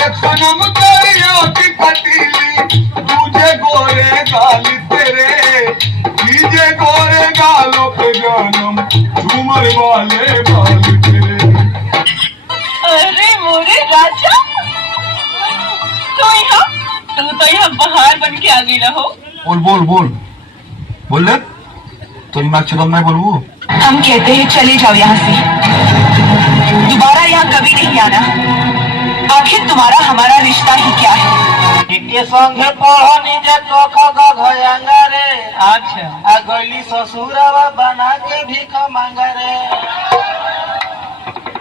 एक सनम तेरी आँख कटीली, दूजे गोरे गाल तेरे, तीजे गोरे गालों पे जन्म, झूमर वाले बाल तेरे। अरे मोरे राजा, तू तो यहाँ बाहर बन के आ गई हो। बोल बोल बोल बोल ले, तो दिमाग चलो मैं बोलूँ। हम कहते हैं चले जाओ यहाँ से, दोबारा यहाँ कभी नहीं आना। आखिर तुम्हारा हमारा रिश्ता ही क्या है? के संगे पढ़नी जे चोखा गयांगा रे। अच्छा, आ गईली ससुरवा बना के भीख मांगा रे।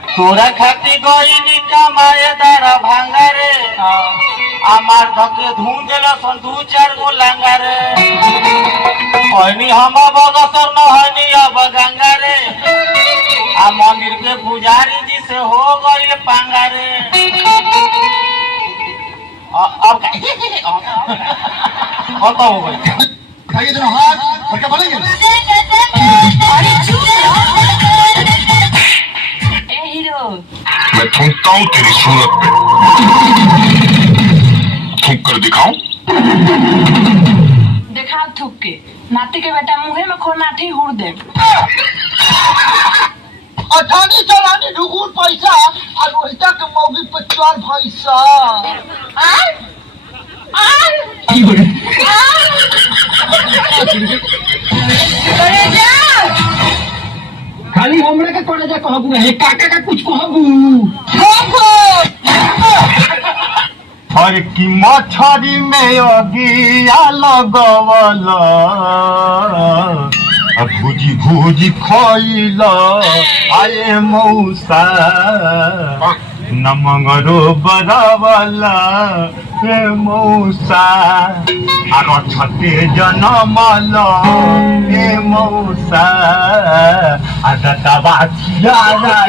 तोरा खाती गईली कमाए दारा भांगा रे। आमार धके धून देला सन 2-4 गो लांगा रे। हनी हम बगसर न हनी अब गंगा रे। आ मंदिर के पुजारी जी से हो गईल पांगा रे। अब हो गई उठाइए जरा हाथ, और क्या बोलेंगे? हीरो, मैं थूकता हूँ तेरी सूरत पे, थूक कर दिखाऊं? देखा थूक के, नाती के बेटा मुँहे में खोनाठी हुड़ दे। अठानी चलानी ढुकुर पैसा और रोहिता के मौगी पे 4 भैंसा। खाली हमरे के करे जा कहबू है, काका का कुछ कहबू। हर की मछरी में अगिया लगवला, भूजी भूजी खइला आए मौसा, नमंगरो बरावला रे मौसा, आरो छते जनमला रे मौसा, आदतवा छियाला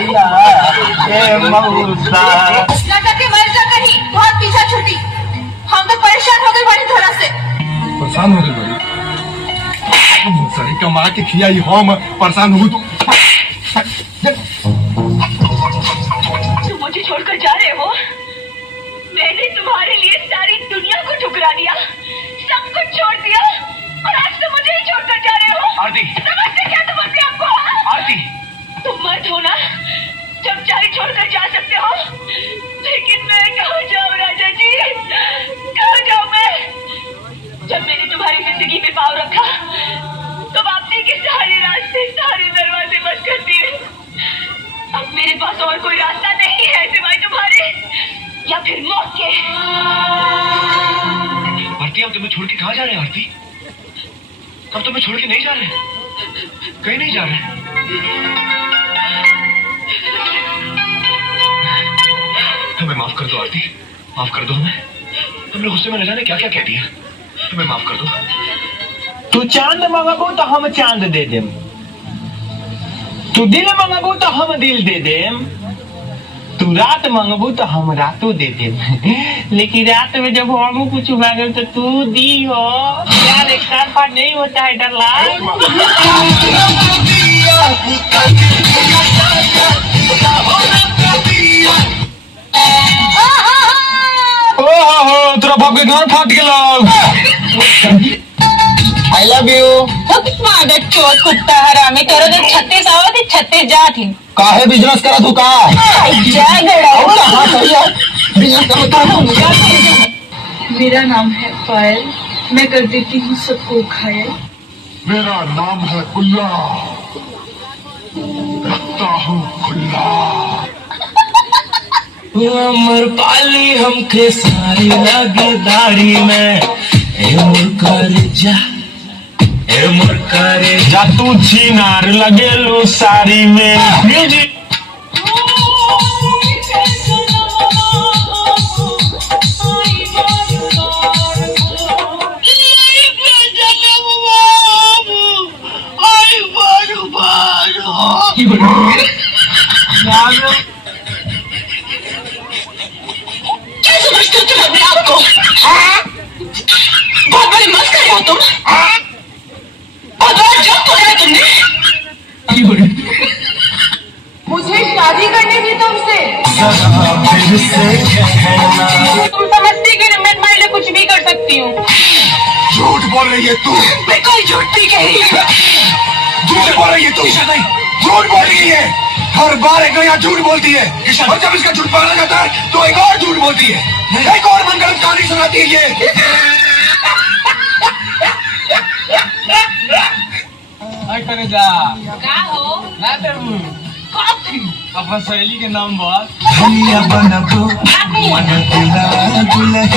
रे मौसा। लगा के मर जा कहीं, बहुत पीछा छुटी। हम तो परेशान हो गए बड़ी थोड़ा से। परेशान हो गई बड़ी? सही कमा के खियाई हम परेशान हो। तुम मुझे छोड़कर जा रहे हो? मैंने तुम्हारे लिए सारी दुनिया को ठुकरा दिया, सब कुछ छोड़ दिया, और आज तुम मुझे ही छोड़कर जा रहे हो। आरती, समझते क्या तुम अपने आप को? आरती, तुम मत हो ना, जब चाहे छोड़कर जा सकते हो, लेकिन मैं कहाँ जाऊँ राजा जी, कहाँ जाऊँ मैं? जब मैंने तुम्हारी जिंदगी में पाँव रखा, तो वापसी के सारे रास्ते, सारे दरवाजे बंद कर दिए। अब मेरे पास और कोई रास्ता नहीं है सिवाय तुम्हारे या फिर मौत के। आरती, हम तुम्हें छोड़ के कहाँ जा रहे हैं? आरती, हम तुम्हें छोड़ के नहीं जा रहे, कहीं नहीं जा रहे। हमें माफ कर दो आरती, माफ कर दो हमें। हमने गुस्से में न जाने क्या क्या कह दिया, हमें माफ कर दो। तू चांद मंगबू तो हम चांद दे देम, तू दिल मंगबू तो हम दिल दे देम, तू रात मंगबू तो हम रातों दे देम। लेकिन रात में जब हम कुछ मांगे तो तू दी हो। यार एक तरफा नहीं होता है डरला। ओहो तेरा बाप के गांड फाट गेलो। I love you. चोट कुत्ता हरामी तेरे जो 36 आवत 36 जात ही। काहे बिजनेस करा तू का? मेरा नाम है पायल, मैं कर देती हूँ सबको घायल। मेरा नाम है खुल्ला, रखता हूँ खुल्ला। अमर पाली हमके सारी लगे दाढ़ी में, ए मुरकरे जा तू छिनार लगे लो साड़ी में। म्यूजिक क्या समझते हो तुम अपने आप को? बहुत बड़ी मस्कर हो तुम, बहुत बड़ा जोक बोला तुमने। मुझे शादी करनी थी तुमसे। फिर से कहना है तू। मैं कोई झूठ नहीं कह रही। झूठ बोल रही है तू। नहीं, झूठ बोल रही है। हर बार एक नया झूठ बोलती है और जब इसका झूठ पकड़ा जाता है तो एक और झूठ बोलती है, एक और मनगढ़ंत कहानी सुनाती है ये। करे जा का हो ना ते कॉफी अपन सहेली के नाम बोल हम बनबो भागू दुल्हा दुल्हन